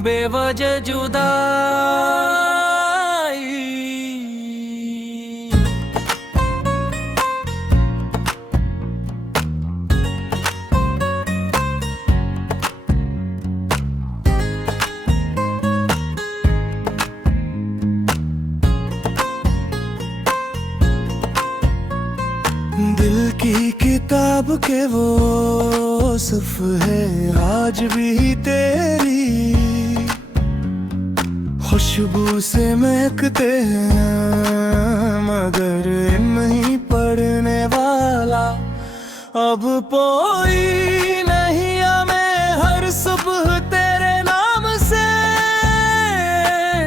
बेवजह जुदाई। दिल की किताब के वो सिर्फ है आज भी तेरी, खुशबू से महकते हैं मगर नहीं पढ़ने वाला अब कोई नहीं। हमें हर सुबह तेरे नाम से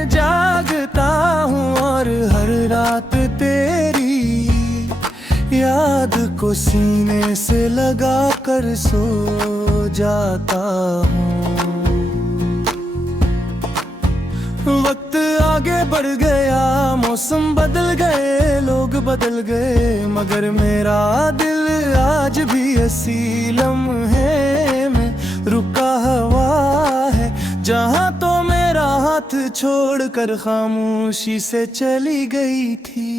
जागता हूँ और हर रात तेरी याद को सीने से लगा कर सो जाता हूँ। वक्त आगे बढ़ गया, मौसम बदल गए, लोग बदल गए, मगर मेरा दिल आज भी हंसी लम्हे में रुका हुआ है। जहाँ तो मेरा हाथ छोड़कर खामोशी से चली गई थी।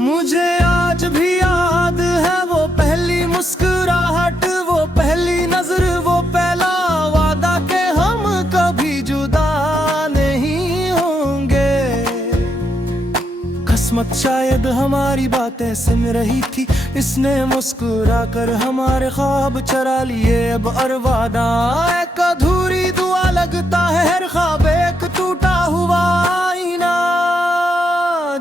मुझे आज भी याद है वो पहली मुस्कुराहट, वो पहली नजर, वो पहला वादा के हम कभी जुदा नहीं होंगे। किस्मत शायद हमारी बातें सुन रही थी, इसने मुस्कुरा कर हमारे ख्वाब चरा लिए। अब और वादा एक अधूरी दुआ लगता है, हर ख्वाब एक टूटा हुआ आईना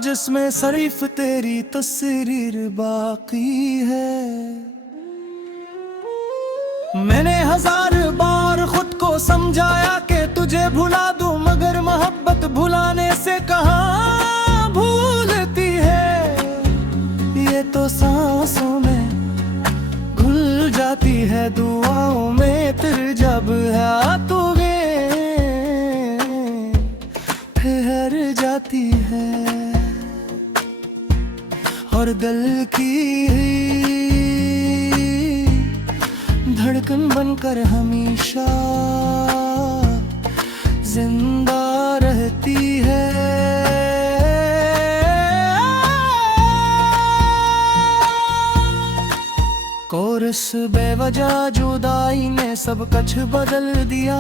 जिसमें सिर्फ तेरी तस्वीर बाकी है। मैंने हजार बार खुद को समझाया कि तुझे भुला दूं, मगर मोहब्बत भुलाने से कहाँ भूलती है। ये तो सांसों में घुल जाती है, दुआओं में तेरे जब है तू ठहर जाती है। और दिल की धड़कन बनकर हमेशा जिंदा रहती है। कोरस बेवजह जुदाई ने सब कुछ बदल दिया।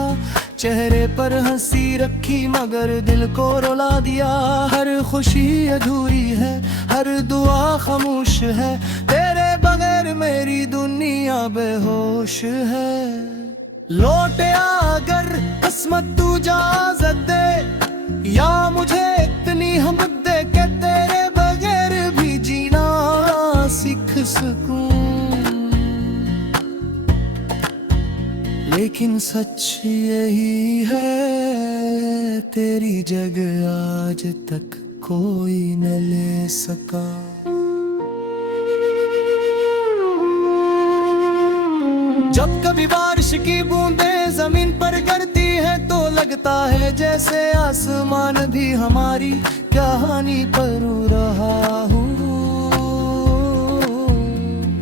चेहरे पर हंसी रखी मगर दिल को रुला दिया। हर खुशी अधूरी है, हर दुआ खामोश है, तेरे बगैर मेरी दुनिया बेहोश है। लौटे अगर किस्मत तू इजाज़त दे, या मुझे इतनी हिम्मत दे के तेरे बगैर भी जीना सीख सकूं। लेकिन सच यही है, तेरी जगह आज तक कोई न ले सका। जब कभी बारिश की बूंदें जमीन पर गिरती है तो लगता है जैसे आसमान भी हमारी कहानी पर रो रहा हूँ।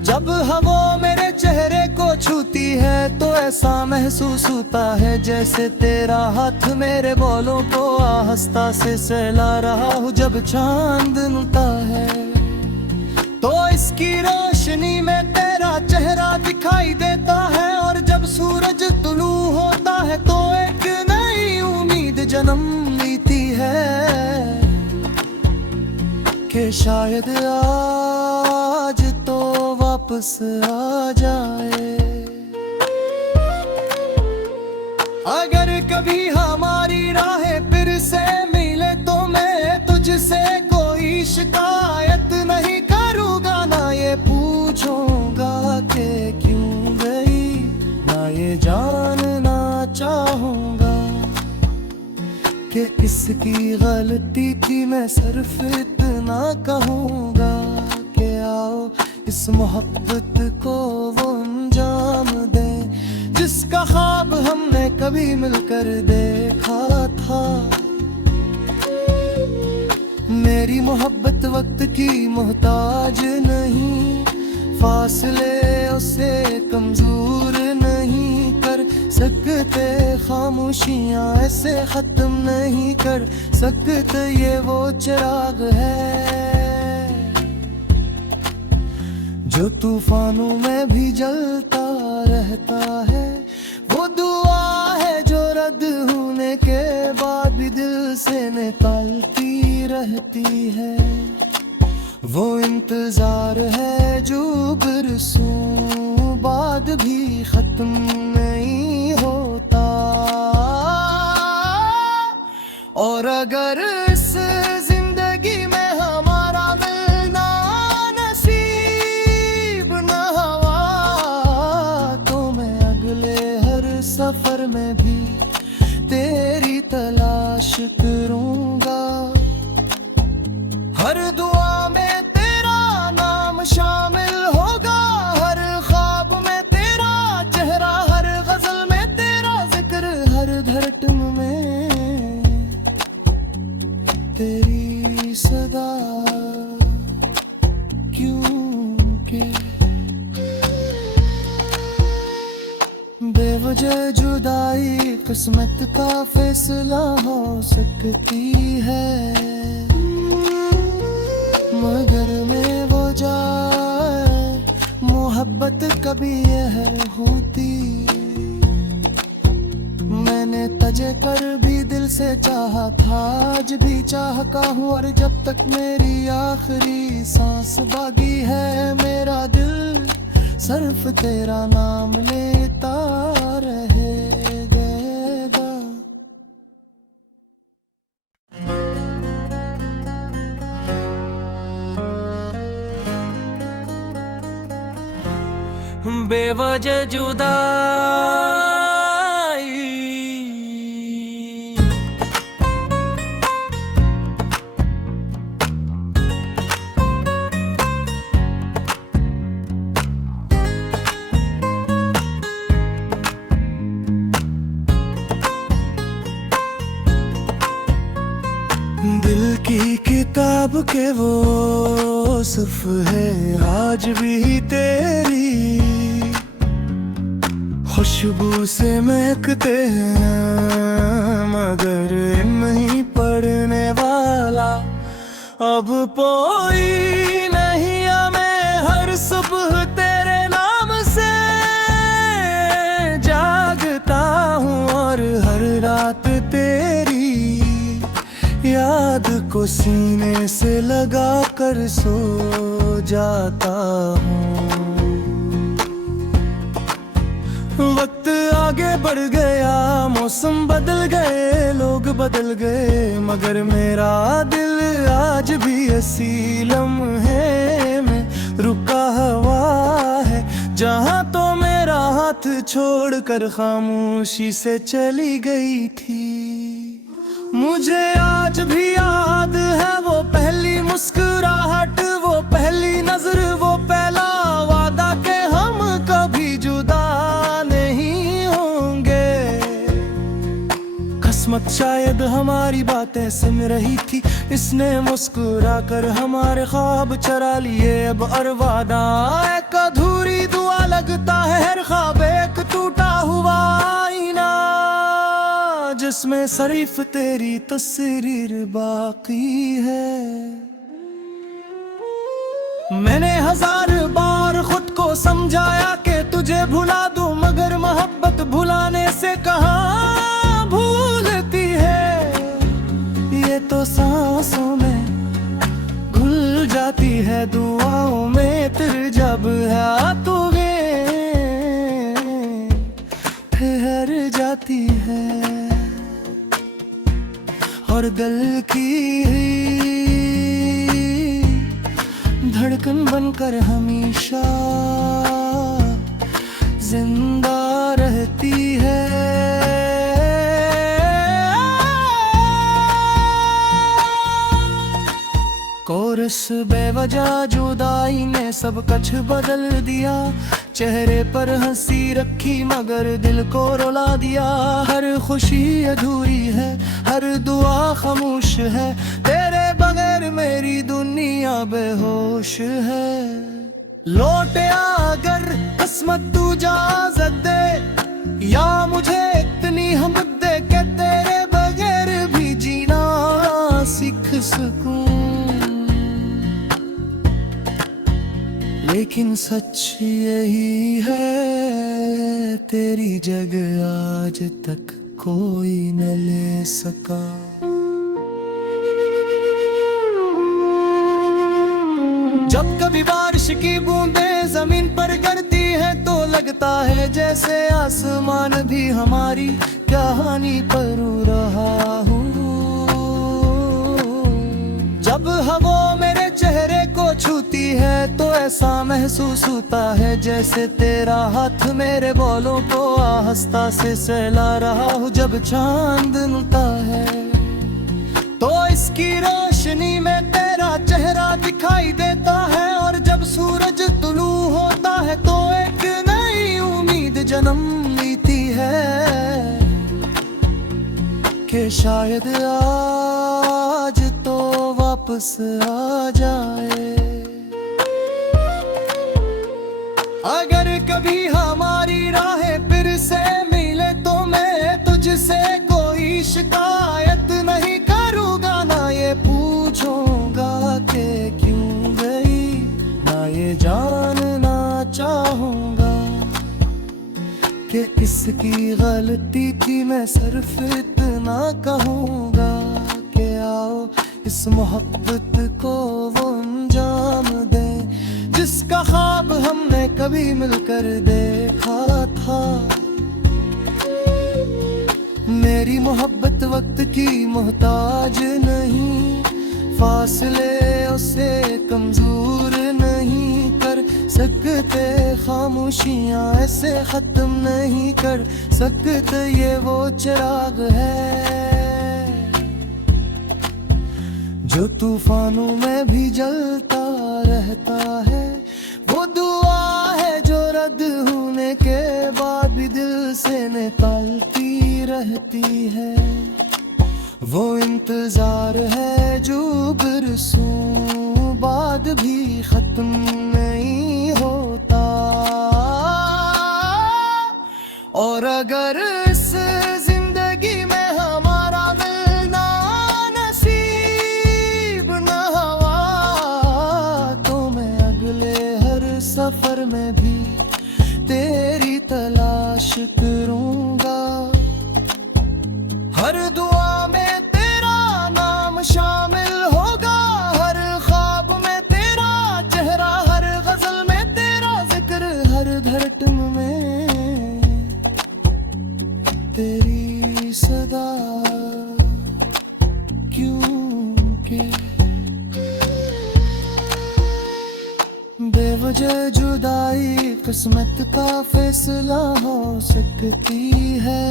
जब हवा मेरे चेहरे को छूती है तो ऐसा महसूस होता है जैसे तेरा हाथ मेरे बालों को आहिस्ता से सहला रहा हूँ। जब चांद नुता है तो इसकी रोशनी में तेरा चेहरा दिखाई देता है, और जब सूरज तुलू होता है तो एक नई उम्मीद जन्म लेती है कि शायद आज तो वापस आ जाए। अगर कभी हमारी राहें फिर से मिले तो मैं तुझसे कोई शिकायत नहीं करूँगा, ना ये पूछूंगा कि क्यों गई, ना ये जानना चाहूँगा कि किसकी गलती थी। मैं सिर्फ इतना कहूँगा कि आओ इस मोहब्बत को वो अंजाम दे जिसका ख्वाब हमने कभी मिलकर देखा था। मेरी मोहब्बत वक्त की मोहताज नहीं, फासले उसे कमजोर नहीं कर सकते, खामोशियां ऐसे खत्म नहीं कर सकते, ये वो चिराग है जो तूफानों में भी जलता रहता है। वो दुआ है जो रद्द होने के बाद भी दिल से निकालती रहती है। वो इंतजार है जो बरसों बाद भी खत्म नहीं होता। और अगर इस जिंदगी में हमारा मिलना नसीब न हुआ तो मैं अगले हर सफर में भी तेरी तलाश करूंगा। हर दुआ में तेरा नाम शामिल होगा, हर ख्वाब में तेरा चेहरा, हर गजल में तेरा जिक्र, हर धड़कन में तेरी सदा। क्योंकि बेवजह जुदाई किस्मत का फैसला हो सकती है, मगर में वो जाए मोहब्बत कभी यह होती। मैंने तजे कर भी दिल से चाहा था, आज भी चाहता हूँ, और जब तक मेरी आखिरी सांस बाकी है मेरा दिल सिर्फ तेरा नाम लेता रहेगा। बेवजह जुदाई दिल की किताब के वो सफ़े आज भी तेरी खुशबू से महकते हैं, मगर नहीं पढ़ने वाला अब कोई नहीं। हमें हर सुबह तेरे नाम से जागता हूँ और हर रात तेरी याद को सीने से लगा कर सो जाता हूँ। वक्त आगे बढ़ गया, मौसम बदल गए, लोग बदल गए, मगर मेरा दिल आज भी इसी लम्हे में रुका हुआ है। जहाँ तो मेरा हाथ छोड़कर खामोशी से चली गई थी, मुझे आज भी याद है वो पहली मुस्कुराहट, वो पहली नजर, वो पहला वादा के हम कभी जुदा नहीं होंगे। किस्मत शायद हमारी बातें सुन रही थी, इसने मुस्कुरा कर हमारे ख्वाब चरा लिए। अब और वादा एक अधूरी दुआ लगता है, हर ख्वाब एक टूटा हुआ आईना जिसमें सिर्फ तेरी तस्वीर बाकी है। मैंने हजार बार खुद को समझाया कि तुझे भुला दूं, मगर मोहब्बत भुलाने से कहाँ भूलती है। ये तो सांसों में घुल जाती है, दुआओं में तेरे जब है तो वे ठहर जाती है, और दिल की धड़कन बनकर हमेशा जिंदा रहती है। कोरस बेवजह जुदाई ने सब कुछ बदल दिया, चेहरे पर हंसी रखी मगर दिल को रुला दिया। हर खुशी अधूरी है, हर दुआ खामोश है, तेरे बगैर मेरी दुनिया बेहोश है। लौटे अगर किस्मत तू इजाज़त दे, या मुझे लेकिन सच यही है, तेरी जगह आज तक कोई न ले सका। जब कभी बारिश की बूंदें जमीन पर गिरती है तो लगता है जैसे आसमान भी हमारी कहानी पर रो रहा हूँ। जब हवा मेरे चेहरे को छूती है तो ऐसा महसूस होता है जैसे तेरा हाथ मेरे बालों को आहिस्ता से सहला रहा हूँ। जब चांद निकलता है तो इसकी रोशनी में तेरा चेहरा दिखाई देता है, और जब सूरज तुलू होता है तो एक नई उम्मीद जन्म लेती है कि शायद आज तो वापस आ जाए। अगर कभी हमारी राहें फिर से मिले तो मैं तुझसे कोई शिकायत नहीं करूँगा, ना ये पूछूंगा कि क्यों गई, ना ये जानना चाहूँगा कि किसकी गलती थी। मैं सिर्फ इतना कहूँगा कि आओ इस मोहब्बत को वो अंजाम दे जिसका ख्वाब हमने कभी मिलकर देखा था। मेरी मोहब्बत वक्त की मोहताज नहीं, फासले उसे कमजोर नहीं कर सकते, खामोशियां ऐसे खत्म नहीं कर सकते। ये वो चिराग है जो तूफानों में भी जलता रहता है, वो दुआ है जो रद्द होने के बाद भी दिल से निकालती रहती है, वो इंतजार है जो बरसों बाद भी खत्म नहीं होता। और अगर इस जिंदगी में हमारा मिलना नसीब न हुआ तो मैं अगले हर सफर में भी तेरी तलाश करूंगा। हर दुआ में तेरा नाम शामिल होगा, हर ख्वाब में तेरा चेहरा, हर गजल में तेरा जिक्र, हर धड़कन में तेरी सदा। क्योंकि बेवजह जुदाई किस्मत का फैसला हो सकती है,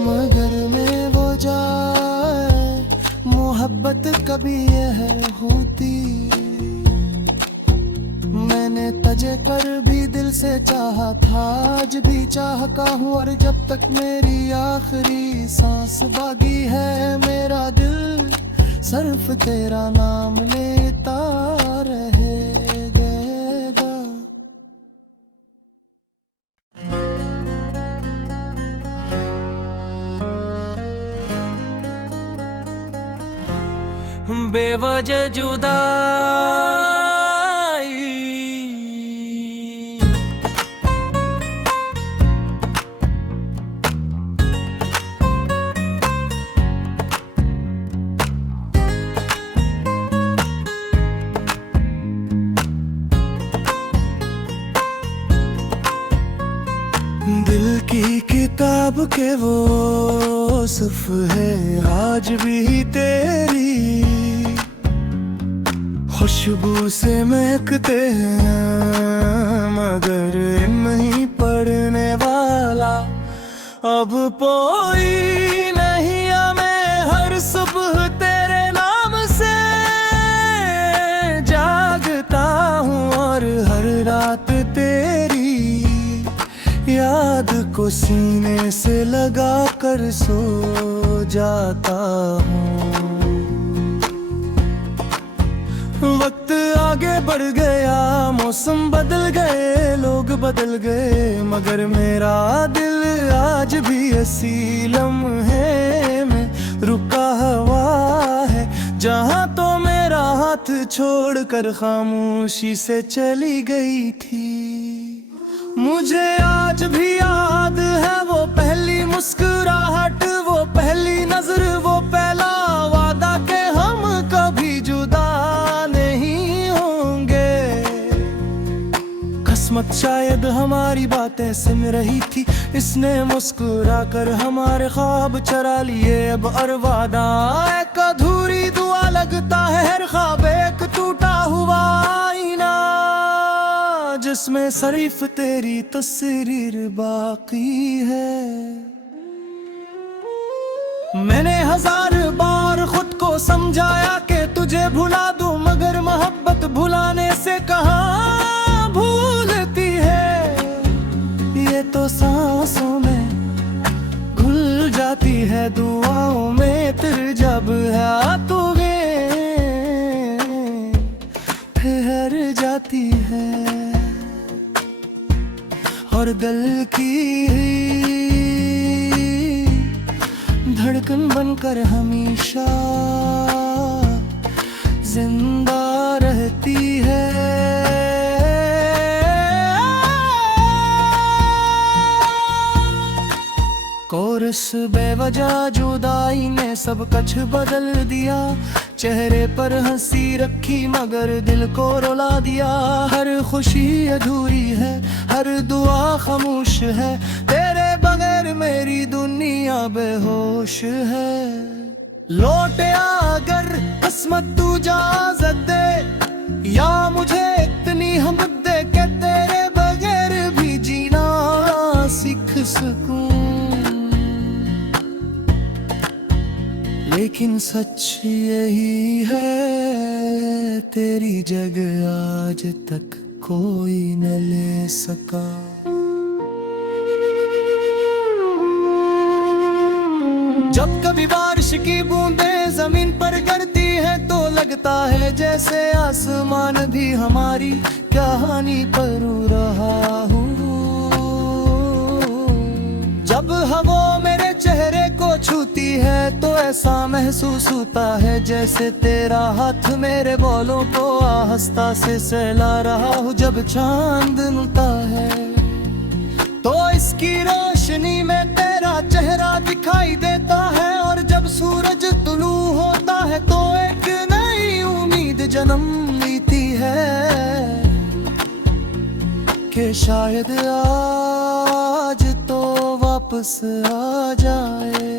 मगर में वो जाए मोहब्बत कभी यह होती। मैंने तुझे कर भी दिल से चाहा था, आज भी चाहता हूँ, और जब तक मेरी आखिरी सांस बाकी है मेरा दिल सिर्फ तेरा नाम लेता रहेगा। बेवजह जुदाई दिल की किताब के वो सफ़े आज भी तेरी खुशबू से महकते हैं, मगर नहीं पढ़ने वाला अब कोई नहीं। हमें हर सुबह तेरे नाम से जागता हूँ और हर रात तेरी याद को सीने से लगा कर सो जाता हूँ। वक्त आगे बढ़ गया, मौसम बदल गए, लोग बदल गए, मगर मेरा दिल आज भी हंसी लम्हे में रुका हुआ है। जहाँ तो मेरा हाथ छोड़कर खामोशी से चली गई थी। मुझे आज भी याद है वो पहली मुस्कुराहट, वो पहली नजर, वो पहला वादा कि हम कभी जुदा नहीं होंगे। किस्मत शायद हमारी बातें सुन रही थी, इसने मुस्कुरा कर हमारे ख्वाब चरा लिए। अब और वादा एक अधूरी दुआ लगता है, हर ख्वाब एक टूटा हुआ आईना जिसमें सिर्फ तेरी तस्वीर बाकी है। मैंने 1000 बार खुद को समझाया कि तुझे भुला दूं, मगर मोहब्बत भुलाने से कहाँ भूलती है। ये तो सांसों में घुल जाती है, दुआओं में तेरे जब है तो वे ठहर जाती है। और दिल की धड़कन बनकर हमेशा जिंदा रहती है। कोरस बेवजह जुदाई ने सब कुछ बदल दिया, चेहरे पर हंसी रखी मगर दिल को रुला दिया। हर खुशी अधूरी है, हर दुआ खामोश है, तेरे बगैर मेरी दुनिया बेहोश है। लौट अगर किस्मत तू इजाजत दे, या मुझे इतनी हिम्मत दे के तेरे बगैर भी जीना सीख सकूं। लेकिन सच यही है, तेरी जगह आज तक कोई न ले सका। जब कभी बारिश की बूंदें जमीन पर गिरती है तो लगता है जैसे आसमान भी हमारी कहानी पर रो रहा हूँ। जब हवा मेरे चेहरे को छूती है तो ऐसा महसूस होता है जैसे तेरा हाथ मेरे बालों को आहिस्ता से सहला रहा हूँ। जब चांद निकलता है तो इसकी रोशनी में तेरा चेहरा दिखाई देता है, और जब सूरज तुलू होता है तो एक नई उम्मीद जन्म लेती है कि शायद आज तो वापस आ जाए।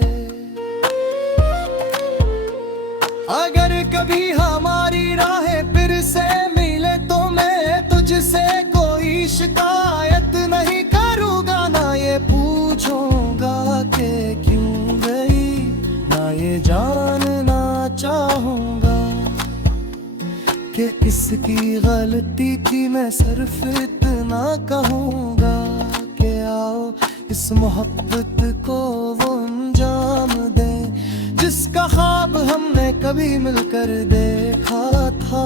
अगर कभी हमारी राहें फिर से मिले तो मैं तुझसे कोई शिकायत नहीं करूँगा, ना ये पूछूंगा कि क्यों गई, ना ये जानना चाहूँगा कि किसकी गलती थी। मैं सिर्फ इतना कहूँगा कि आओ इस मोहब्बत को वो अंजाम दे जिसका ख्वाब हमने कभी मिलकर देखा था।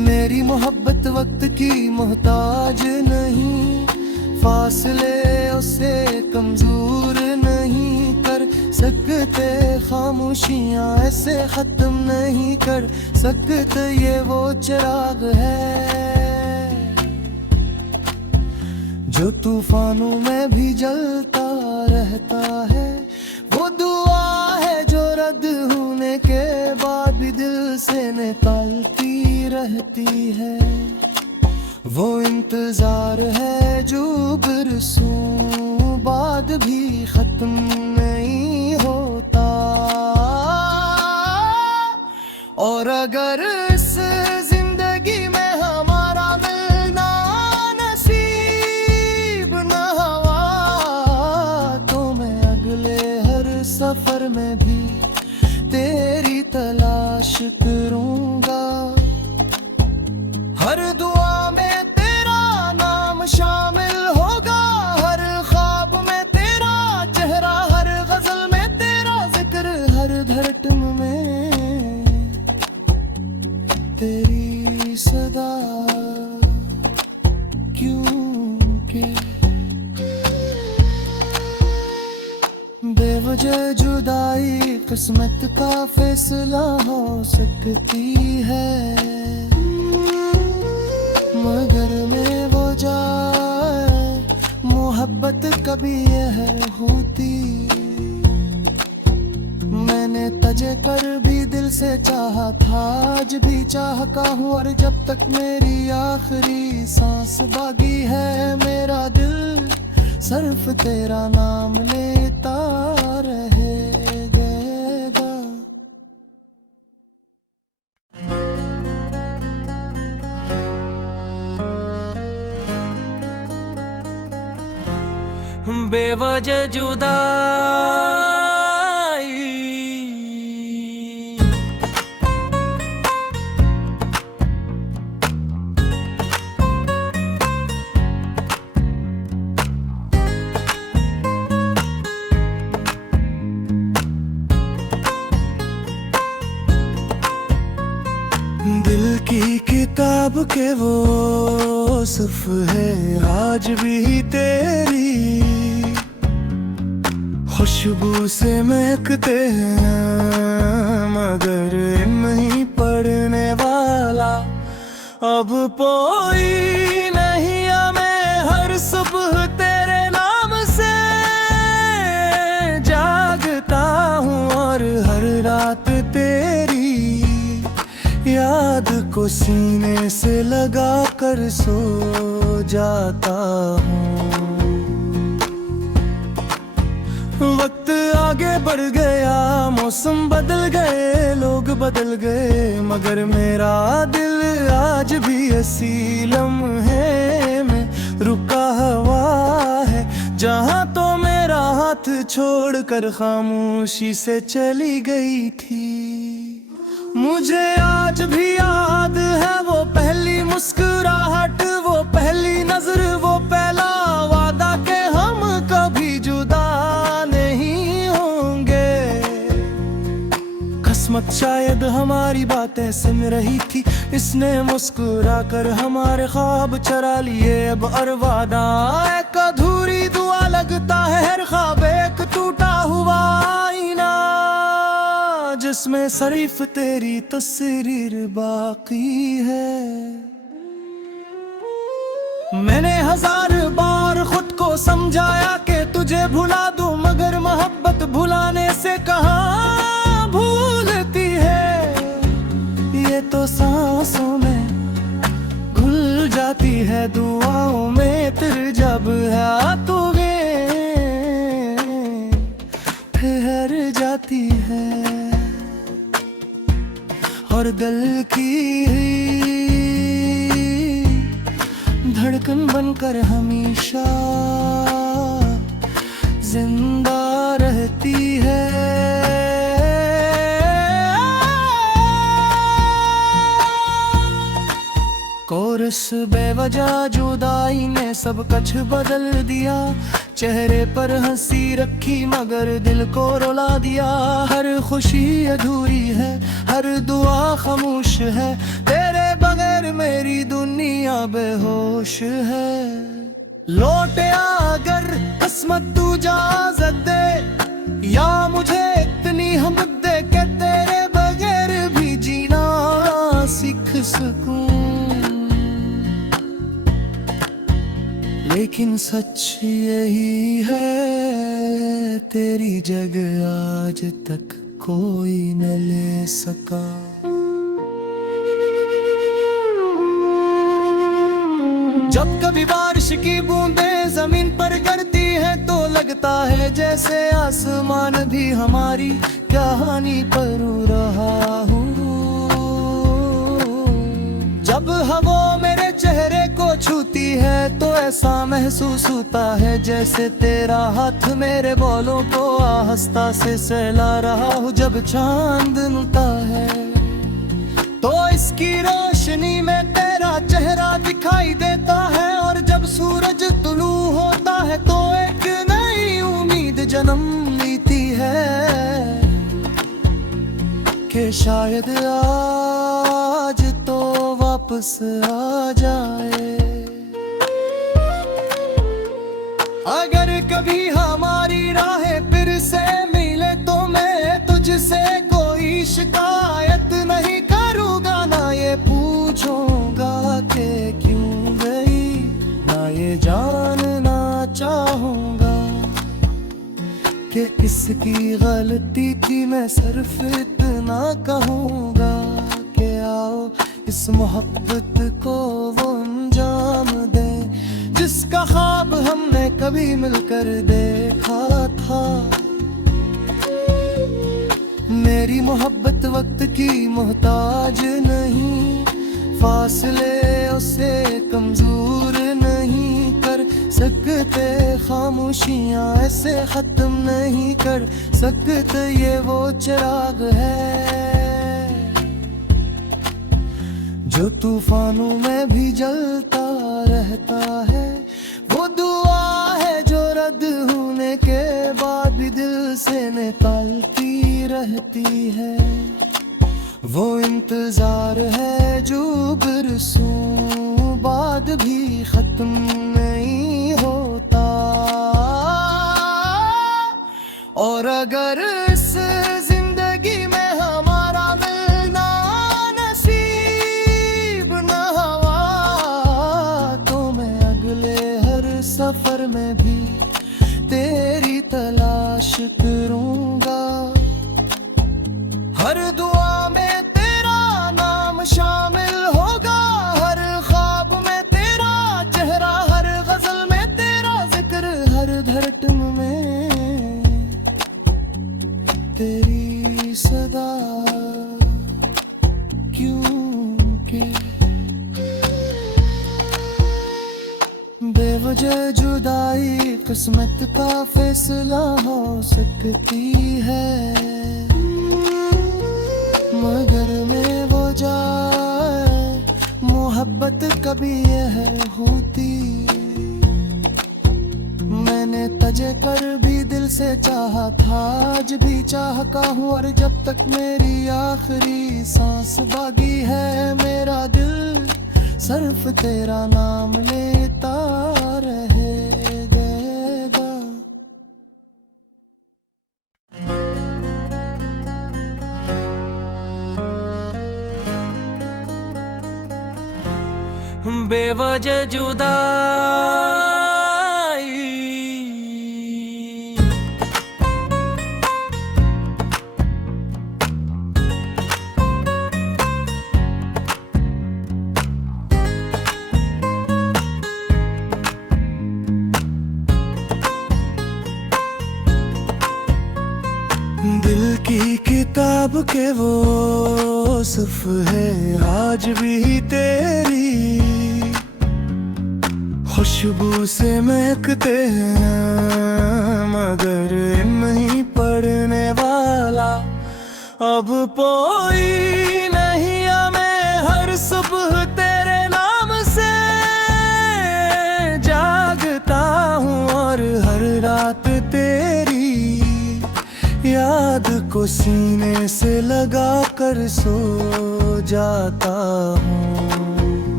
मेरी मोहब्बत वक्त की मोहताज नहीं, फासले उसे कमजोर नहीं कर सकते, खामोशियां ऐसे खत्म नहीं कर सकते। ये वो चिराग है जो तूफानों में भी जलता रहता है, वो दुआ है जो रद्द होने के बाद भी दिल से निकालती रहती है, वो इंतजार है जो बरसों बाद भी खत्म नहीं होता। और अगर इस जिंदगी में हमारा मिलना नसीब न हुआ तो मैं अगले हर सफर में भी तेरी तलाश करूंगा। हर दुआ में तेरा नाम शामिल होगा, हर ख्वाब में तेरा चेहरा, हर गजल में तेरा जिक्र, हर धड़कन में तेरी सदा। क्योंकि बेवजह जुदाई किस्मत का फैसला हो सकती है, मगर में वो जाए मोहब्बत कभी यह होती। मैंने तजे कर भी दिल से चाहा था, आज भी चाहता हूँ, और जब तक मेरी आखिरी सांस बाकी है मेरा दिल सिर्फ तेरा नाम लेता रहेगा। बेवजह जुदाई दिल की किताब के वो सफ़े आज भी तेरी खुशबू से महकते हैं, मगर नहीं पढ़ने वाला अब कोई नहीं। मैं हर सुबह तेरे नाम से जागता हूँ और हर रात तेरी याद को सीने से लगा कर सो जाता हूँ। वक्त आगे बढ़ गया, मौसम बदल गए, लोग बदल गए, मगर मेरा दिल आज भी हंसी लम्हे में रुका हुआ है। जहाँ तो मेरा हाथ छोड़कर खामोशी से चली गई थी, मुझे आज भी याद है वो पहली मुस्कुराहट, वो पहली नजर, वो पहला वादा के हम कभी जुदा नहीं होंगे। किस्मत शायद हमारी बातें सुन रही थी, इसने मुस्कुरा कर हमारे ख्वाब चरा लिए। अब और वादा एक अधूरी दुआ लगता है, हर ख्वाब एक टूटा हुआ आईना जिसमें सिर्फ तेरी तस्वीर बाकी है। मैंने हजार बार खुद को समझाया कि तुझे भुला दूं, मगर मोहब्बत भुलाने से कहाँ भूलती है। ये तो सांसों में घुल जाती है, दुआओं में तेरे जब है तू ठहर जाती है, और दिल की धड़कन बनकर हमेशा जिंदा रहती है। कोरस बेवजह जुदाई ने सब कुछ बदल दिया, चेहरे पर हंसी रखी मगर दिल को रुला दिया। हर खुशी अधूरी है, हर दुआ खामोश है, तेरे बगैर मेरी दुनिया बेहोश है। लौटे अगर किस्मत तू इजाज़त दे, या मुझे इतनी हिम्मत दे के तेरे बगैर भी जीना सीख सकूं। लेकिन सच यही है, तेरी जगह आज तक कोई न ले सका। जब कभी बारिश की बूंदें जमीन पर गिरती है तो लगता है जैसे आसमान भी हमारी कहानी पर रो रहा हूँ। जब हवा मेरे चेहरे को छूती है तो ऐसा महसूस होता है जैसे तेरा हाथ मेरे बालों को आहिस्ता से सहला रहा हूँ। जब चांद निकलता है तो इसकी रोशनी में तेरा चेहरा दिखाई देता है, और जब सूरज तुलू होता है तो एक नई उम्मीद जन्म लेती है कि शायद आज तो वापस आ जाए। अगर कभी हमारी राहें फिर से तुझसे कोई शिकायत नहीं करूँगा, ना ये पूछूंगा कि क्यों गई, ना ये जानना चाहूँगा कि किसकी गलती थी। मैं सिर्फ इतना कहूँगा कि आओ इस मोहब्बत को वो अंजाम दे जिसका ख्वाब हमने कभी मिलकर देखा था। मेरी मोहब्बत वक्त की मोहताज नहीं, फासले उसे कमजोर नहीं कर सकते, खामोशियां ऐसे खत्म नहीं कर सकते। ये वो चिराग है जो तूफानों में भी जलता रहता है, वो दुआ है जो रद्द होने के बाद भी दिल से निकालती रहती है, वो इंतजार है जो बरसों बाद भी खत्म नहीं होता। और अगर इस जिंदगी में हमारा मिलना नसीब न हुआ, तो मैं अगले हर सफर में भी तेरी तलाश करूंगा। हर दुआ में तेरा नाम शामिल होगा, हर ख्वाब में तेरा चेहरा, हर गजल में तेरा जिक्र, हर धड़कन में तेरी सदा। क्योंकि बेवजह जुदाई किस्मत का फैसला हो सकती है, मगर में वो जाए मोहब्बत कभी यह होती। मैंने तजे कर भी दिल से चाहा था, आज भी चाहता हूँ, और जब तक मेरी आखिरी सांस बाकी है मेरा दिल सिर्फ तेरा नाम लेता रहेगा। बेवजह जुदाई दिल की किताब के वो सफ़े आज भी तेरी खुशबू से महकते हैं, मगर नहीं पढ़ने वाला अब कोई नहीं। हमें हर सुबह तेरे नाम से जागता हूँ, और हर रात तेरी याद को सीने से लगा कर सो जाता हूँ।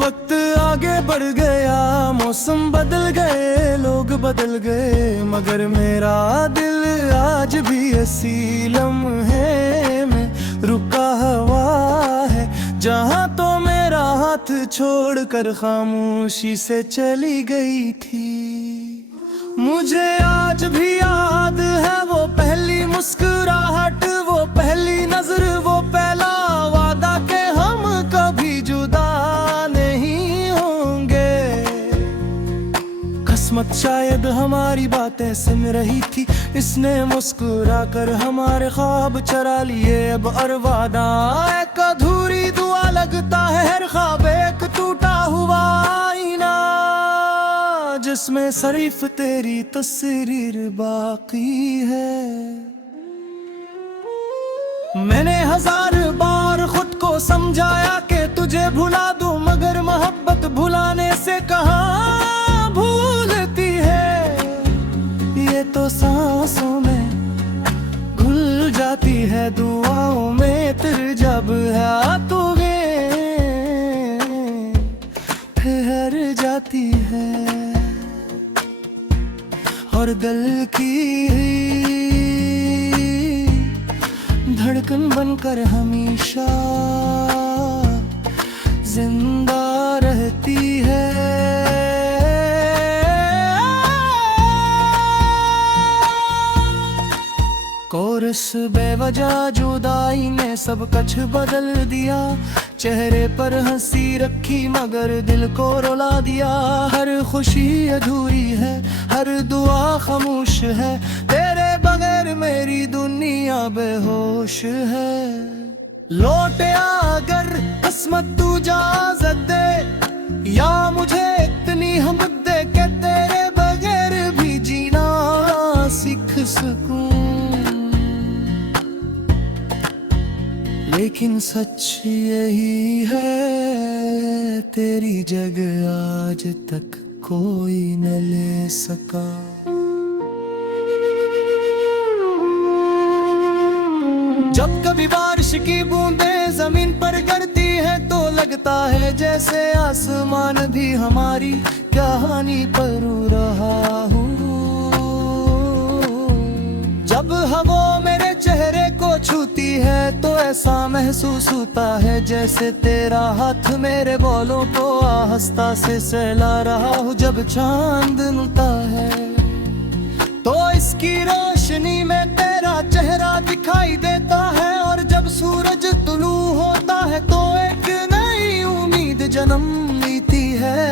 वक्त आगे बढ़ गया, मौसम बदल गए, लोग बदल गए, मगर मेरा दिल आज भी इसी लम्हे में रुका हुआ है, जहाँ तो मेरा हाथ छोड़कर खामोशी से चली गई थी। मुझे आज भी याद है वो पहली मुस्कुराहट, वो पहली नजर, वो पहला वादा के हम कभी जुदा नहीं होंगे। किस्मत शायद हमारी बातें सुन रही थी, इसने मुस्कुरा कर हमारे ख्वाब चरा लिए। अब और वादा एक अधूरी दुआ लगता है, हर ख्वाब एक टूटा हुआ आईना जिसमें सिर्फ तेरी तस्वीर बाकी है। मैंने हजार बार खुद को समझाया कि तुझे भुला दूं, मगर मोहब्बत भुलाने से कहाँ भूलती है। ये तो सांसों में घुल जाती है, दुआओं में तेरे जब है तू ठहर जाती है, और दिल की धड़कन बनकर हमेशा जिंदा रहती है। कोरस बेवजह जुदाई ने सब कुछ बदल दिया, चेहरे पर हंसी रखी मगर दिल को रुला दिया। हर खुशी अधूरी है, हर दुआ खामोश है, तेरे बगैर मेरी दुनिया बेहोश है। लौट आ अगर किस्मत तू इजाजत दे, या मुझे इतनी हिम्मत दे के तेरे बगैर भी जीना सीख सकूं। लेकिन सच यही है, तेरी जगह आज तक कोई न ले सका। जब कभी बारिश की बूंदें जमीन पर गिरती है तो लगता है जैसे आसमान भी हमारी कहानी पर रो रहा हूँ। जब हवा मेरे चेहरे को छूती है तो ऐसा महसूस होता है जैसे तेरा हाथ मेरे बालों को आहिस्ता से सहला रहा हूँ। जब चांद निकलता है तो इसकी रोशनी में तेरा चेहरा दिखाई देता है, और जब सूरज तुलू होता है तो एक नई उम्मीद जन्म लेती है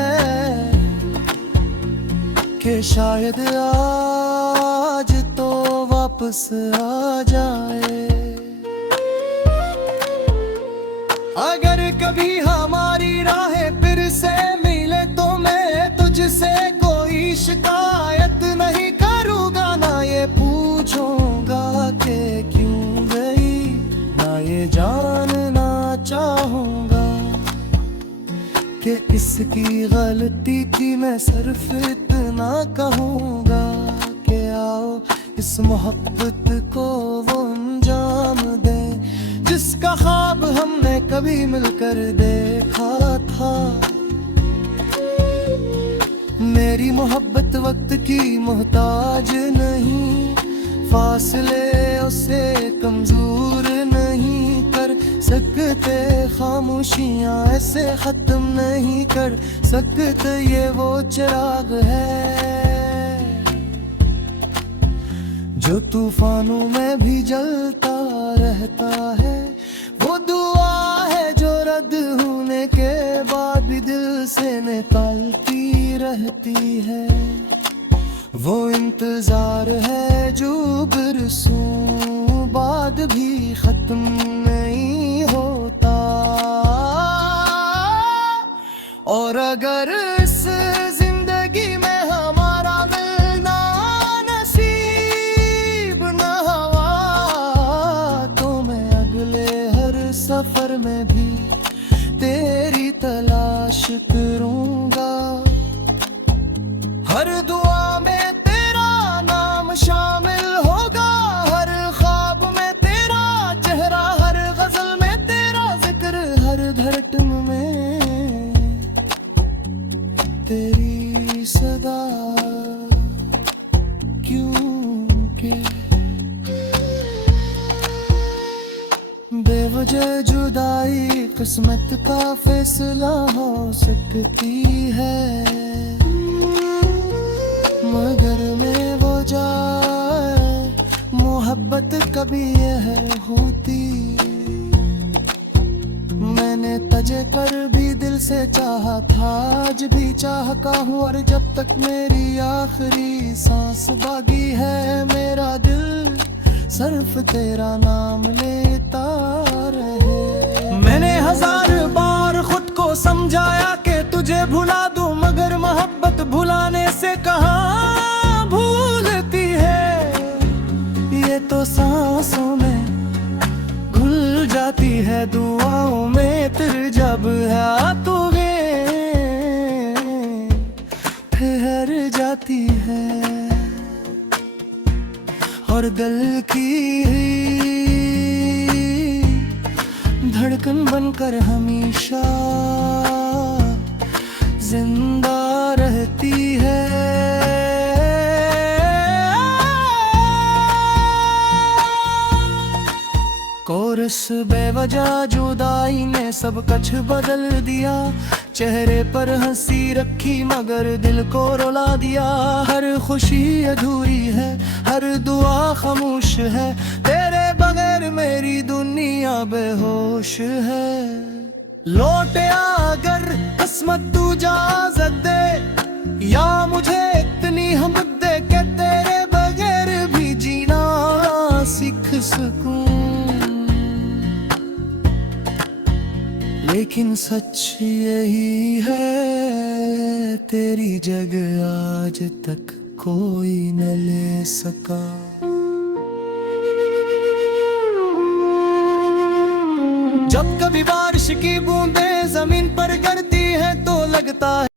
कि शायद आज तो वापस आ जाए। अगर कभी हमारी राहें फिर से मिले तो मैं तुझसे कोई शिकायत नहीं करूँगा, ना ये पूछूंगा कि क्यों गई, ना ये जानना चाहूँगा कि इसकी गलती थी। मैं सिर्फ इतना कहूँगा कि आओ इस मोहब्बत को वो अंजाम दे जिसका ख्वाब हमने कभी मिलकर देखा था। मेरी मोहब्बत वक्त की मोहताज नहीं, फासले उसे कमजोर नहीं कर सकते, खामोशियां ऐसे खत्म नहीं कर सकते। ये वो चिराग है जो तूफानों में भी जलता रहता है, वो दुआ है जो रद्द होने के बाद भी दिल से निकालती रहती है, वो इंतजार है जो बरसों बाद भी खत्म नहीं होता। और अगर इस जिंदगी में हमारा मिलना नसीब न हुआ तो मैं अगले हर सफर में भी तेरी तलाश करूंगा। हर दुआ में तेरा नाम शामिल होगा, हर ख्वाब में तेरा चेहरा, हर गजल में तेरा जिक्र, हर धड़कन में तेरी सदा। क्योंकि बेवजह जुदाई किस्मत का फैसला हो सकती है, मगर में वो जाए मोहब्बत कभी यह होती। मैंने तजे कर भी दिल से चाहा था, आज भी चाहता हूँ, और जब तक मेरी आखिरी सांस बाकी है मेरा दिल सिर्फ तेरा नाम लेता रहे। मैंने हजार बार खुद को समझाया कि तुझे भुला दूं, मगर मोहब्बत भुलाने से कहाँ भूलती है, ये तो सांसों में घुल जाती है, दुआओं में तेरे जब है तू ठहर जाती है, और दिल की धड़कन बनकर हमेशा जिंदा रहती है। कोरस बेवजह जुदाई ने सब कुछ बदल दिया। चेहरे पर हंसी रखी मगर दिल को रुला दिया। हर खुशी अधूरी है, हर दुआ खामोश है। तेरे बगैर मेरी दुनिया बेहोश है। लौटे अगर किस्मत तू इजाजत दे, या मुझे इतनी हिम्मत दे के तेरे बगैर भी जीना सीख सकूं। लेकिन सच यही है, तेरी जगह आज तक कोई न ले सका। जब कभी बारिश की बूंदें जमीन पर गिरती है तो लगता है